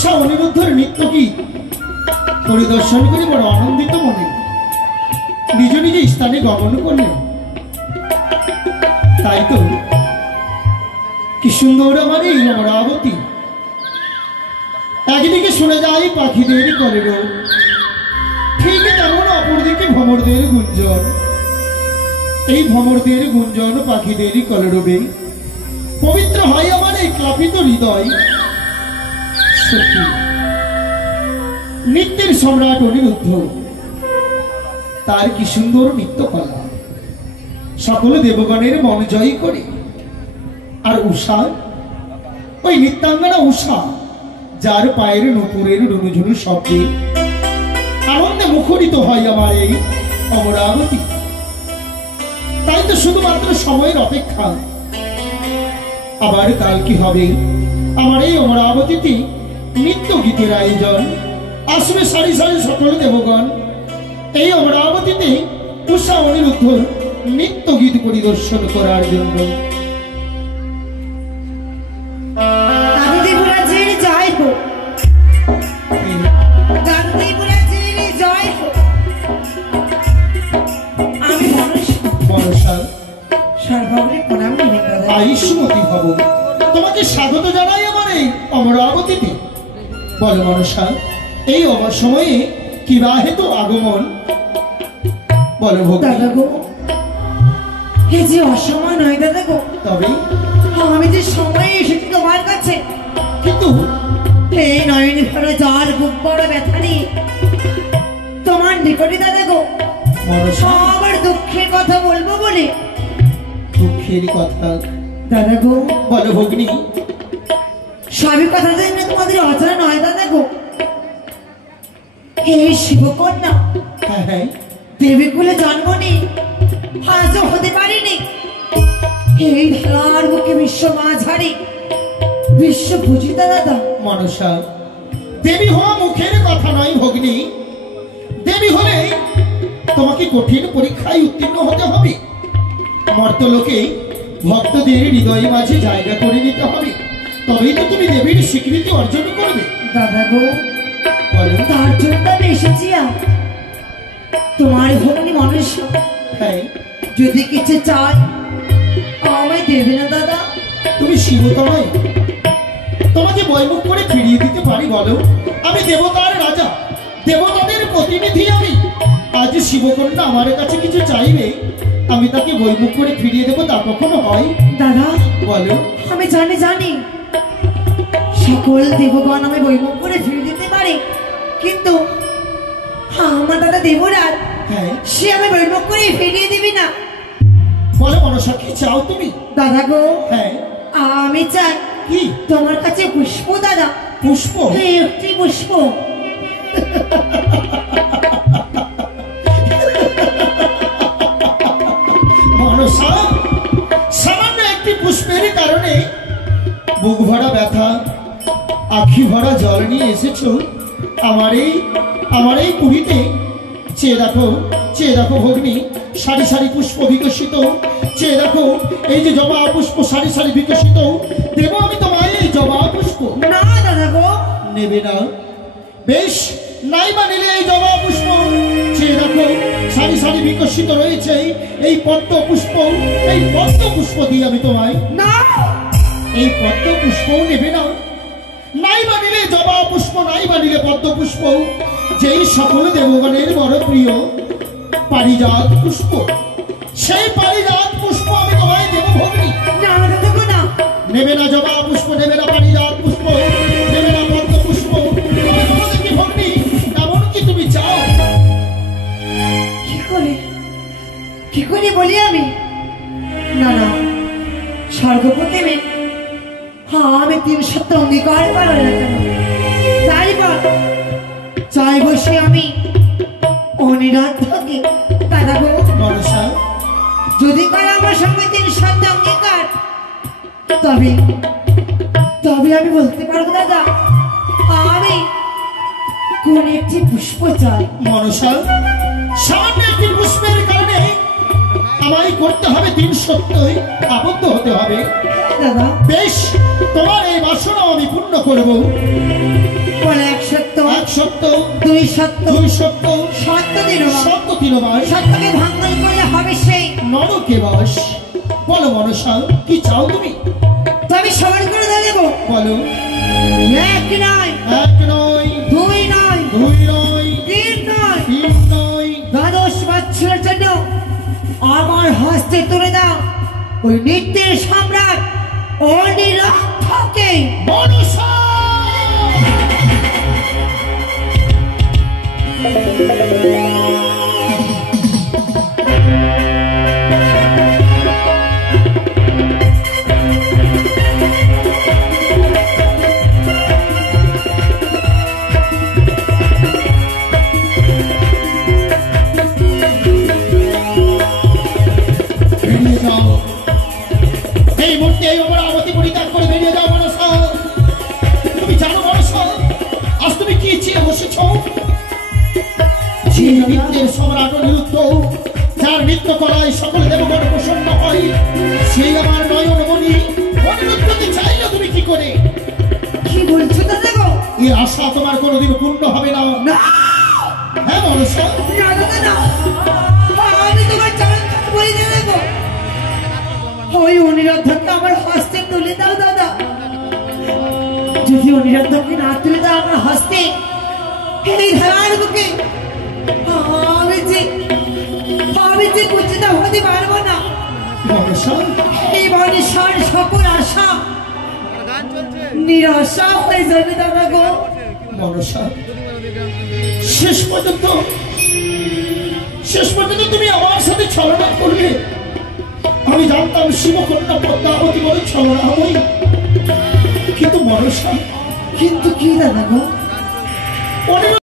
উষা অনিরুদ্ধের নৃত্য গীত পরিদর্শন করে বড় আনন্দিত মনে নিজ নিজ স্থানে গমন করলেন। তাই তো কি সুন্দর আমার এই অমরাবতী। একদিকে শুনে যায় পাখিদের কলরব, ঠিক তেমন অপরদিকে ভ্রমরদের গুঞ্জন। এই ভ্রমরদের গুঞ্জন পাখিদের কলরবে পবিত্র হয় আমার এই ক্লাপিত হৃদয়। সত্যি নৃত্যের সম্রাট অনিরুদ্ধ, তার কি সুন্দর নৃত্য কলা, সকল দেবগণের মন জয় করে। আর উষা, ওই নৃত্যাঙ্গনা উষা, যার পায়ের নুপুরের রুনুঝুনু শব্দে আনন্দে মুখরিত হয় আমার এই অমরাবতী। তাই তো শুধুমাত্র সময়ের অপেক্ষা। আবার কাল কি হবে আমার এই অমরাবতীতে নিত্য গীতের আয়োজন। আসবে সারি সারি সকল দেবগণ এই অমরাবতীতে উষা অনিরুদ্ধর নিত্য গীত পরিদর্শন করার জন্য। আয়ুষ্মতী হব, তোমাকে স্বাগত জানাই আমার এই অমরাবতীতে। বলো মনসা, এই অমর সময়ে কিবা হেতু আগমন? বলো ভক্তি। এই যে অসময় নয় দাদা গো, তবে আমি যে সময়ে এসেছি তোমার কাছে, কিন্তু এই নয়নি ভরা যার বুক বড় ব্যথা নিয়ে তোমার নিকটে দাদা গো আমার দুঃখের কথা বলবো বলে। দুঃখের কথা দাদা গো? বলো ভগ্নী। সবই কথা জানি তোমাদের অজানা নয় দাদা গো। এই শিবকন্যা দেবীকুলে জন্ম নেই, আজও হতে পারিনি। এই ধরার বুকে বিশ্ব মাঝারি বিশ্ব পূজিতা দাদা। মনসা, দেবী হওয়া মুখের কথা নয় ভগ্নী। দেবী হলে তোমাকে কঠিন পরীক্ষায় উত্তীর্ণ হতে হবে। মর্তলোকে ভক্তদের হৃদয় মাঝে জায়গা করে নিতে হবে, তবেই তো তুমি দেবীর স্বীকৃতি অর্জন করবে। দাদা গো, তার জন্য আমি এসেছি। তোমার ভগ্নী মানুষ যদি কিছু চাই আমায় দেবে না দাদা? তুমি শিবতনয়, তোমাকে বৈমুখ করে ফিরিয়ে দিতে পারি? বলো, আমি দেবতার রাজা, দেবতাদের প্রতিনিধি আমি। আজ শিবকন্যা আমার কাছে কিছু চাইবে, আমি তাকে বৈমুখ করে ফিরিয়ে দেবো, তা কখনো হয়? দাদা বলো। আমি জানি জানি সকল দেবগণ আমি বৈমুখ করে ফিরিয়ে দিতে পারি, কিন্তু আমার দাদা দেবরাজ সে আমি বৈমুখ করে ফিরিয়ে দিবি না। বলো মনসা, কি চাও তুমি? দাদা গো, হ্যাঁ আমি চাই কি তোমার কাছে পুষ্প। দাদা পুষ্প? একটি পুষ্প। মনসা, সামান্য একটি পুষ্পের কারণে বুক ভরা ব্যথা, আখি ভরা জল নিয়ে এসেছো আমার এই পুরীতে। চেয়ে দেখো, চেয়ে দেখো ভগ্নী, সারি সারি পুষ্প বিকশিত। চেয়ে দেখো, এই যে জবা পুষ্প সারি সারি বিকশিত। দেবো আমি তোমায় এই জবা পুষ্প? না দাদা গো। নেবে না? বেশ, নাই বা নিলে এই জবা পুষ্প। চেয়ে দেখো, সারি সারি বিকশিত রয়েছে এই পদ্ম পুষ্প। এই পদ্ম পুষ্প দিয়ে আমি তোমায়। না, এই পদ্ম পুষ্প নেবে না? নাই বা নিলে জবা পুষ্প, নাই বা নিলে পদ্ম পুষ্প, যেই সকল দেবগণের বড় প্রিয় পারিজাত পুষ্প, সেই পারিজাত পুষ্প আমি তোমায় দেব ভগ্নী। না দাদা গো, না। নেবে না জবা পুষ্প, নেবে না পারিজাত পুষ্প, নেবে না পদ্ম পুষ্প। দেখি ভগ্নী, এমন কি তুমি চাও? কি করে বলি আমি? না না, স্বর্গপতিমে আমি 3 সপ্তাহ অঙ্গীকার করো না কেন? তাইবার চাই বসে আমি অনিরুদ্ধকে। দাদা গো, মনসা, যদি করে আমার সঙ্গে 3 সপ্তাহ অঙ্গীকার, তবে আমি বলতে পারবো দাদা আমি কোন একটি পুষ্প চাই। মনসা, সামান্য একটি পুষ্পের কারণে আমায় করতে হবে 3 সপ্তাহে আবদ্ধ হতে হবে। দাদা বেশ, তোমার এই বাসনা আমি পূর্ণ করব। বলে এক সত্য, এক সত্য, দুই সত্য, দুই সত্য, সত্য তিনবার, সত্য তিনবার, সত্যকে ভাঙন করলে হবে সেই নরকে বাস। বলো মনসা, কি চাও তুমি? তো আমি সমান করে দেবো। বলো। এক নয়, এক নয়, দুই নয়, দুই নয়, তিন নয়, তিন নয়, 12 বছরের জন্য আমার হস্তে তুলে দাও ওই নৃত্যের সম্রাট অনিরুদ্ধকে। মনসা! বেরিয়ে যাও এই মুহূর্তে, এই অমরাবতী পরিত্যাগ করে বেরিয়ে যাও মনসা। তুমি জানো মনসা, আজ তুমি কি চেয়ে বসেছ? যে নৃত্যের সম্রাট অনিরুদ্ধ, যার নৃত্য করায় সকল দেবগণ প্রসন্ন হয়, সেই আমার নয়নমণি অনিরুদ্ধকে চাইলে তুমি কি করে? কি বলছো দাদা গো? এই আশা তোমার কোনোদিন পূর্ণ হবে না। না হ্যাঁ মনসা, না দাদা না, আমি তোমার চরণ বলি দেবো। ওই অনিরুদ্ধকে আমার হস্তে তুলে দাও দাদা। যদি অনিরুদ্ধকে না তুলে দাও আমার হস্তে, এই ধারার বুকে আমি যে পূজিত হতে পারবো না। মনসা, এই মনীষার সকল আশা নিরাশা হয়ে যাবে দাদা গো। মনসা, শেষ পর্যন্ত তুমি আমার সাথে ছলনা করবে। আমি জানতাম শিবকন্যা পদ্মাবতী বলে ছলনা হই, কিন্তু মনসা, কিন্তু কি দাদা গো?